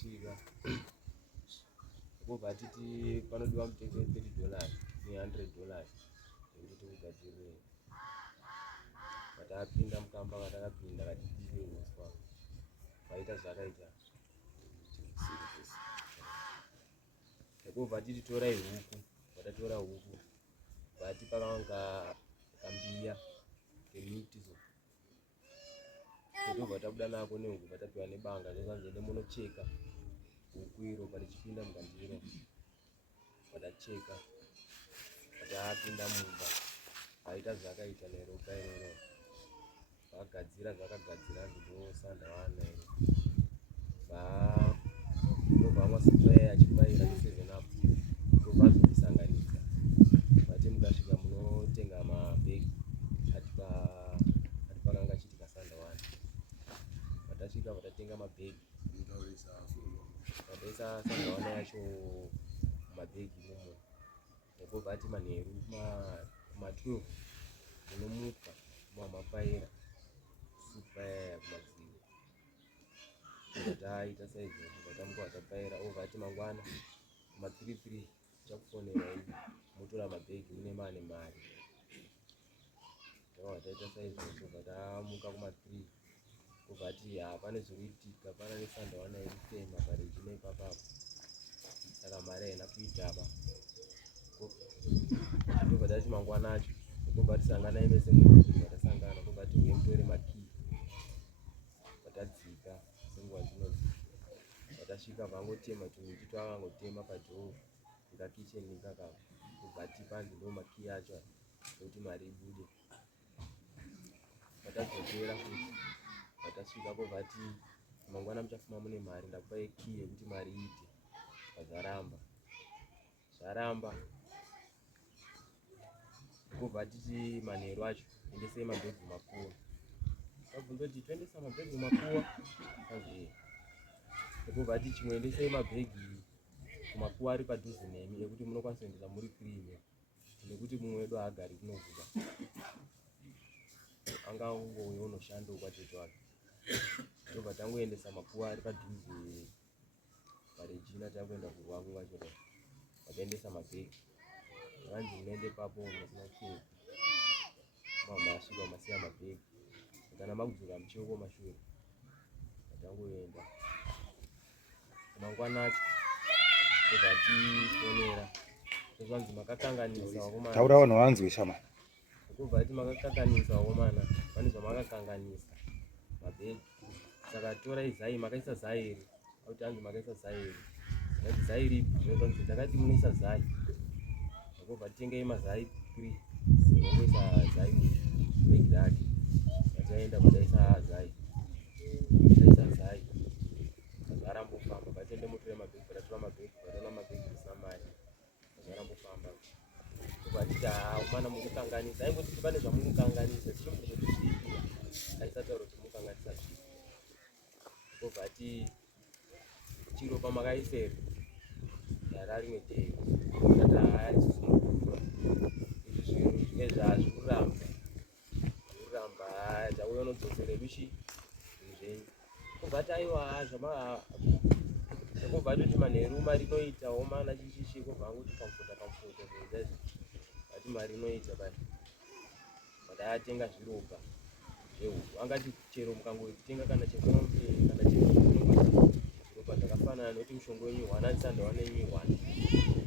patasvika kubva titi panodiwa mutengo $30 $100 zvekuti tikugadzirire. Patapinda mukamba katakapinda katidire uswa vaita zvakaita nekubva titi torai huku, patatora huku bati pakanga kambiya kemitizo tobva tabuda nako nehuku patapiwa nebanga tozvanzende munocheka huku iro parichipinda mugadziriro patacheka patapinda mumba aita zvakaita neropa iroro vagadzira zvakagadzira ndosanda wana iro ndobva masipraya achibaira ne7 up ndobva zvisanganisa bati mukasvika munotenga mabhegi ati pakanga chitika sanda wana patasvika patatenga mabhegi pataisa sanda wana yacho mabhegi imomo ndobva ati manheru ma12 unomutwa mamapaira supaya kumadziro taita saizi patamuka watapaira obva ati mangwana ma33 chakufonerai motora mabhegi mune mari tava taita saizi obva tamuka kuma3 obva ati pane zviriitika pana nesanda wana irifema parejina ipapapo saka mari haina kuitaba obva tati mangwana acho obva tisanganai mese muri vatasangana obva ati uye mutore makii patadzika senguva dzinodzi patasvika vangotema tumiti twavangotema pajovo nekakicheni kakavo obva tipanzi ndo makii acho kuti mari ibude patadzokera futi patasvika obva ti mangwana muchafuma mune mari ndakupai kii yekuti mari iite zvaramba obva titi manheru acho endesei mabhegi makuwa tabvunzoti toendesa mabhegi makuwa obva ati chimboendesei mabhegi kumakuwa ari padhuze nemi ekuti munokwanisa kuendesa muri free nekuti mumwe wedu haagari kunovuka anga ungouya unoshanda kwatete wake tobva tangoendesa makuwa ari padhuze parejina takuenda kurwangu vacho vakaendesa mabhegi vanzi munoende papo musina kucheka masvika masiya mabhegi kana makudzoka muchioko mashure atangoenda mangwana acho obva tifonera tozvanzi makakanganisa wakomana taura vanhu vanzwe shama obva ati makakanganisa wakomana pane zvamakakanganisa mabhegi saka torai zai makaisa zai iri auti hanzi makaisa zai iri ndati zai ripi zvinozvanzi ndakati munoisa zai obva titengei mazai 3 sinongoisa zai mubhegi rake ataenda pataisa zai azvarambofamba patende motore mabhegi patatora mabhegi patona mabhegi risina mari azvarambofamba obva titi umana mukukanganisa aingotiti pane zvamunokanganisa tichimbozotiziipira aisataura kuti mukanganisa zvipi obva ti chiro pamakaiseri dara rimwe dei tati haisisinokuva izvi zvinhu zvinge zvazvikuramba tauya unodzosere rushi zvinhu zvenyu obva ti aiwa zvakobva toti manheru mari inoitawo mana chichichi kobva angoti kamfuta zvinhu ati mari inoita bani patatenga zviropa zvehuku angati chero mukangotitenga kana chekonombe kana zviropa zvakafanana nekuti mushongo wenyu 1 sanda wane yenyu 1